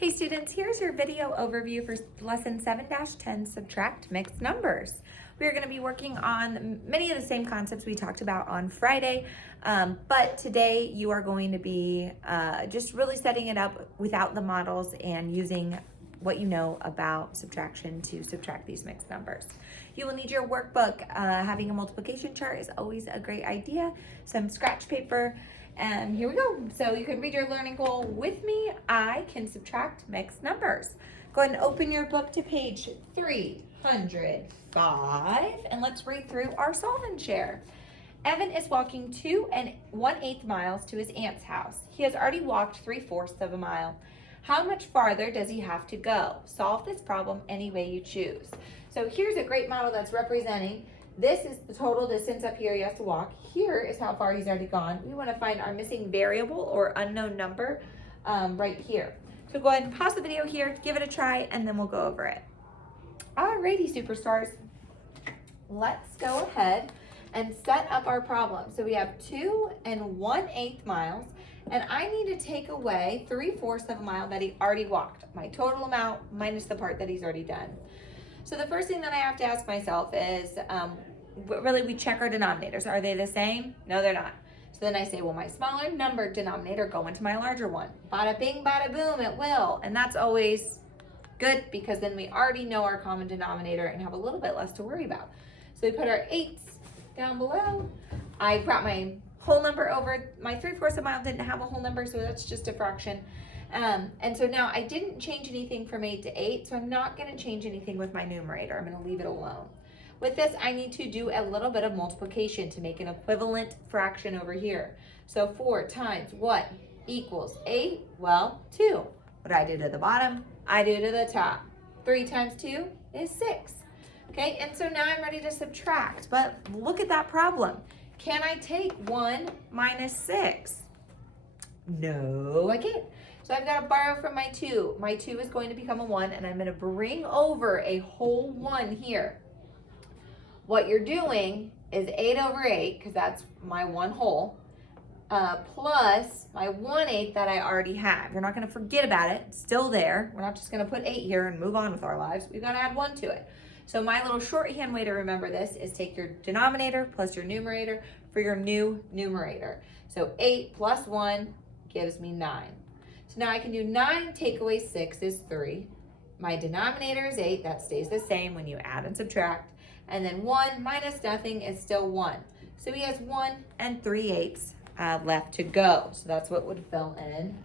Hey students, here's your video overview for lesson 7-10, subtract mixed numbers. We're going to be working on many of the same concepts we talked about on Friday, but today you are going to be just really setting it up without the models and using what you know about subtraction to subtract these mixed numbers. You will need your workbook. Having a multiplication chart is always a great idea. Some scratch paper. And here we go. So you can read your learning goal with me. I can subtract mixed numbers. Go ahead and open your book to page 305 and let's read through our solve and share. Evan is walking 2 1/8 miles to his aunt's house. He has already walked 3/4 of a mile. How much farther does he have to go? Solve this problem any way you choose. So here's a great model that's representing this is the total distance up here he has to walk. Here is how far he's already gone. We want to find our missing variable or unknown number right here. So go ahead and pause the video here, give it a try, and then we'll go over it. Alrighty, superstars. Let's go ahead and set up our problem. So we have 2 1/8 miles, and I need to take away 3/4 of a mile that he already walked. My total amount minus the part that he's already done. So the first thing that I have to ask myself is, really we check our denominators. Are they the same? No, they're not. So then I say, well, my smaller number denominator go into my larger one. Bada bing, bada boom, it will. And that's always good because then we already know our common denominator and have a little bit less to worry about. So we put our 8s down below. I brought my whole number over. My 3/4 of a mile didn't have a whole number, so that's just a fraction. And so now I didn't change anything from 8 to 8, so I'm not going to change anything with my numerator. I'm going to leave it alone. With this, I need to do a little bit of multiplication to make an equivalent fraction over here. So 4 times what equals 8? Well, 2. What do I do to the bottom? I do to the top. 3 times 2 is 6. Okay, and so now I'm ready to subtract, but look at that problem. Can I take 1 minus 6? No, I can't. So I've got to borrow from my 2. My 2 is going to become a 1, and I'm going to bring over a whole 1 here. What you're doing is 8 over 8, because that's my 1 whole, plus my 1/8 that I already have. You're not going to forget about it. It's still there. We're not just going to put 8 here and move on with our lives. We've got to add 1 to it. So my little shorthand way to remember this is take your denominator plus your numerator for your new numerator. So 8 plus 1 gives me 9. So now I can do 9 take away 6 is 3. My denominator is 8. That stays the same when you add and subtract. And then 1 minus nothing is still 1. So he has 1 3/8 left to go. So that's what would fill in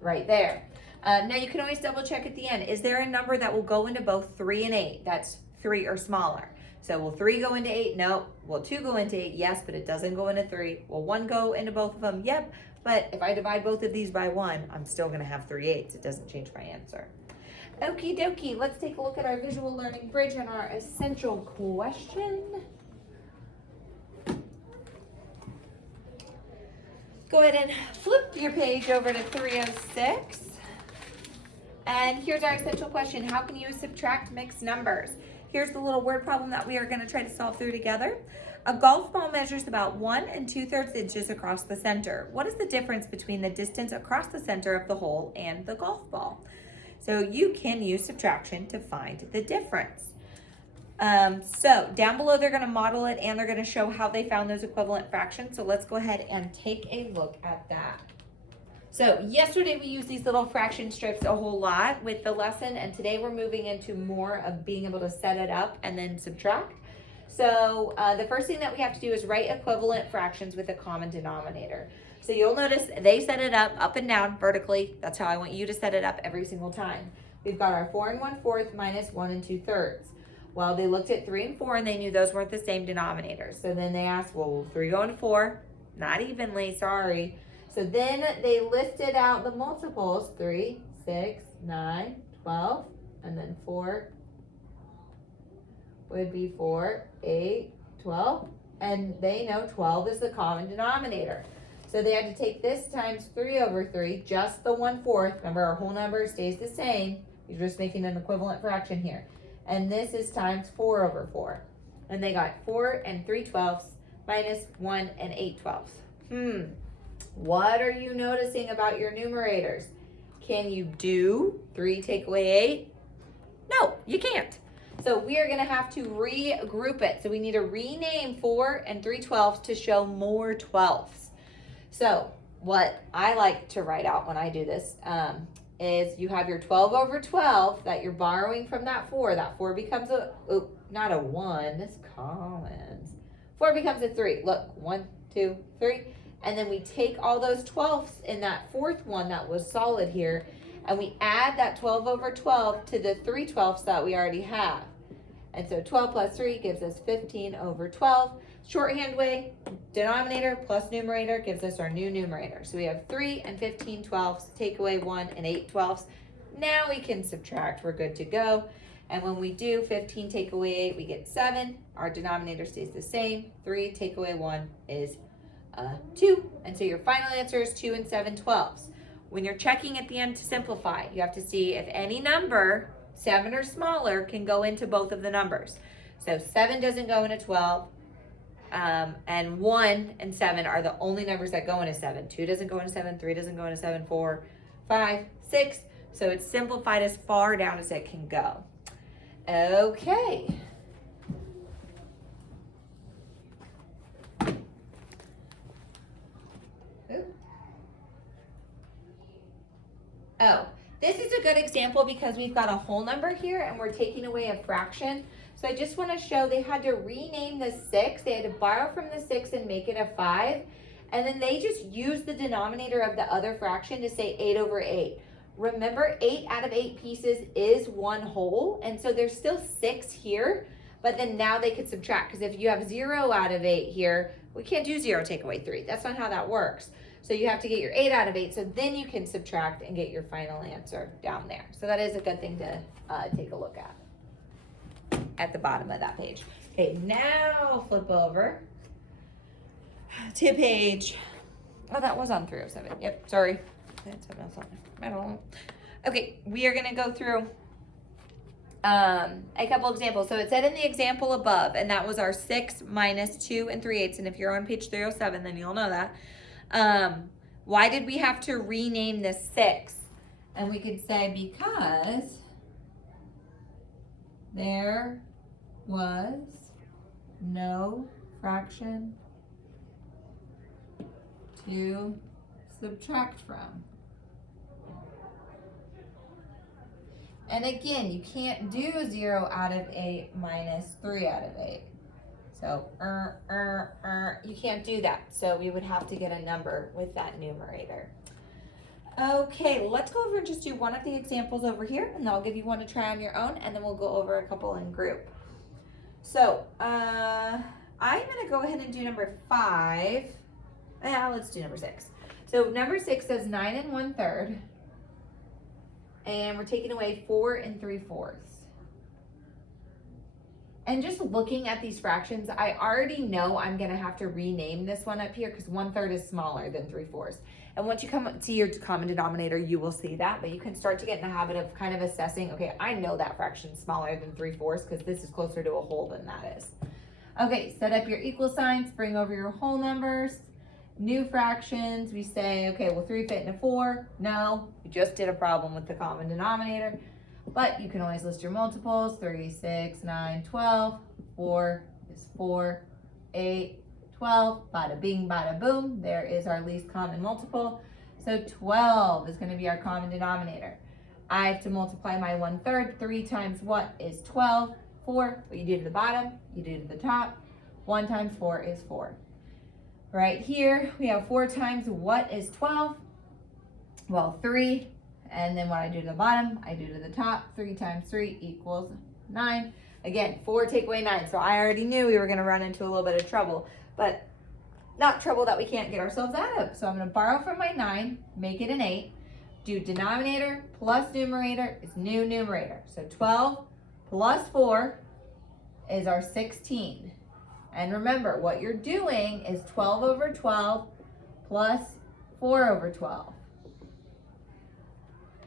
right there. Now you can always double check at the end. Is there a number that will go into both 3 and 8? That's 3 or smaller. So will 3 go into 8? No. Will 2 go into 8? Yes, but it doesn't go into 3. Will 1 go into both of them? Yep. But if I divide both of these by 1, I'm still going to have 3/8. It doesn't change my answer. Okie dokie, let's take a look at our visual learning bridge and our essential question. Go ahead and flip your page over to 306. And here's our essential question. How can you subtract mixed numbers? Here's the little word problem that we are going to try to solve through together. A golf ball measures about 1 2/3 inches across the center. What is the difference between the distance across the center of the hole and the golf ball? So you can use subtraction to find the difference. So down below, they're going to model it and they're going to show how they found those equivalent fractions. So let's go ahead and take a look at that. So yesterday we used these little fraction strips a whole lot with the lesson, and today we're moving into more of being able to set it up and then subtract. So the first thing that we have to do is write equivalent fractions with a common denominator. So you'll notice they set it up and down vertically. That's how I want you to set it up every single time. We've got our 4 1/4 minus 1 2/3. Well, they looked at 3 and 4 and they knew those weren't the same denominators. So then they asked, well, will 3 go into 4? Not evenly, sorry. So then they listed out the multiples, 3, 6, 9, 12, and then 4 would be 4, 8, 12, and they know 12 is the common denominator. So they had to take this times 3 over 3, just the 1/4. Remember, our whole number stays the same. You're just making an equivalent fraction here. And this is times 4 over 4. And they got 4 3/12 minus 1 8/12. What are you noticing about your numerators? Can you do 3 take away 8? No, you can't. So we are gonna have to regroup it. So we need to rename 4 and 3/12 to show more 12ths. So what I like to write out when I do this is you have your 12 over 12 that you're borrowing from that 4. That 4 becomes not a 1, this Collins. 4 becomes a 3. Look, 1, 2, 3. And then we take all those 12ths in that fourth one that was solid here, and we add that 12 over 12 to the 3/12 that we already have. And so 12 plus 3 gives us 15 over 12. Shorthand way, denominator plus numerator gives us our new numerator. So we have 3 and 15/12, take away 1 and 8/12. Now we can subtract, we're good to go. And when we do 15 take away 8, we get 7. Our denominator stays the same. 3 take away 1 is 2. And so your final answer is 2 and 7/12. When you're checking at the end to simplify, you have to see if any number, 7 or smaller, can go into both of the numbers. So 7 doesn't go into 12, and 1 and 7 are the only numbers that go into 7. 2 doesn't go into 7, 3 doesn't go into 7, 4, 5, 6. So it's simplified as far down as it can go. Okay. Oh, this is a good example because we've got a whole number here and we're taking away a fraction. So I just want to show they had to rename the 6. They had to borrow from the 6 and make it a 5. And then they just used the denominator of the other fraction to say 8 over 8. Remember, 8 out of 8 pieces is 1 whole. And so there's still 6 here. But then now they could subtract, because if you have 0 out of 8 here, we can't do 0 take away 3. That's not how that works. So you have to get your 8 out of 8, so then you can subtract and get your final answer down there. So that is a good thing to take a look at the bottom of that page. Okay, now flip over to page, oh, that was on 307. Yep, sorry. That's something else on there. I don't know. Okay, we are gonna go through a couple examples. So it said in the example above, and that was our 6 minus 2 and 3/8. And if you're on page 307, then you'll know that. Why did we have to rename this 6? And we could say because there was no fraction to subtract from. And again, you can't do 0 out of 8 minus 3 out of 8. So, you can't do that. So we would have to get a number with that numerator. Okay, let's go over and just do one of the examples over here, and I'll give you one to try on your own, and then we'll go over a couple in group. So, I'm gonna go ahead and do number 5. Yeah, let's do number 6. So number 6 says 9 1/3, and we're taking away 4 3/4. And just looking at these fractions, I already know I'm gonna have to rename this one up here because 1/3 is smaller than 3/4. And once you come see your common denominator, you will see that, but you can start to get in the habit of kind of assessing, okay, I know that fraction's smaller than 3/4 because this is closer to a whole than that is. Okay, set up your equal signs, bring over your whole numbers. New fractions, we say, okay, will 3 fit in a 4? No, we just did a problem with the common denominator. But you can always list your multiples, 3, 6, 9, 12. 4 is 4, 8, 12. Bada bing, bada boom. There is our least common multiple. So 12 is going to be our common denominator. I have to multiply my 1/3. 3 times what is 12? 4. What you do to the bottom, you do to the top. 1 times 4 is 4. Right here, we have 4 times what is 12? Well, 3. And then what I do to the bottom, I do to the top. 3 times 3 equals 9. Again, 4 take away 9. So I already knew we were going to run into a little bit of trouble. But not trouble that we can't get ourselves out of. So I'm going to borrow from my 9, make it an 8. Do denominator plus numerator is new numerator. So 12 plus 4 is our 16. And remember, what you're doing is 12 over 12 plus 4 over 12.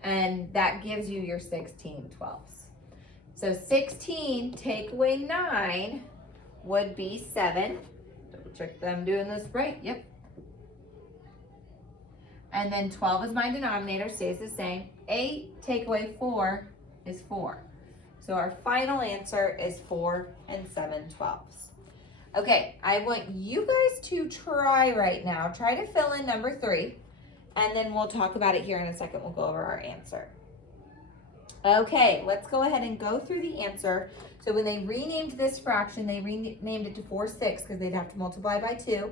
And that gives you your 16/12. So 16 take away 9 would be 7. Double check that I'm doing this right. Yep. And then 12 is my denominator, stays the same. 8 take away 4 is 4. So our final answer is 4 7/12. Okay, I want you guys to try right now. Try to fill in number 3, and then we'll talk about it here in a second. We'll go over our answer. Okay, let's go ahead and go through the answer. So when they renamed this fraction, they renamed it to 4/6 because they'd have to multiply by 2.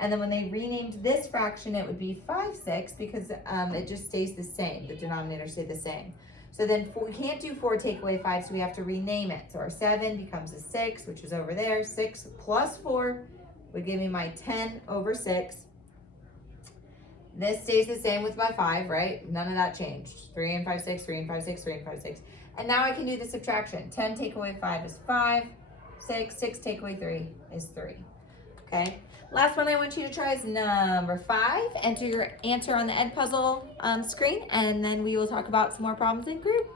And then when they renamed this fraction, it would be 5/6 because it just stays the same. The denominator stayed the same. So then we can't do 4 take away 5, so we have to rename it. So our 7 becomes a 6, which is over there. 6 plus 4 would give me my 10/6. This stays the same with my 5, right? None of that changed. 3 and 5, 6, 3 and 5, 6, 3 and 5, 6. And now I can do the subtraction. 10 take away 5 is 5. 6 take away 3 is 3. Okay? Last one I want you to try is number 5. Enter your answer on the Edpuzzle screen, and then we will talk about some more problems in group.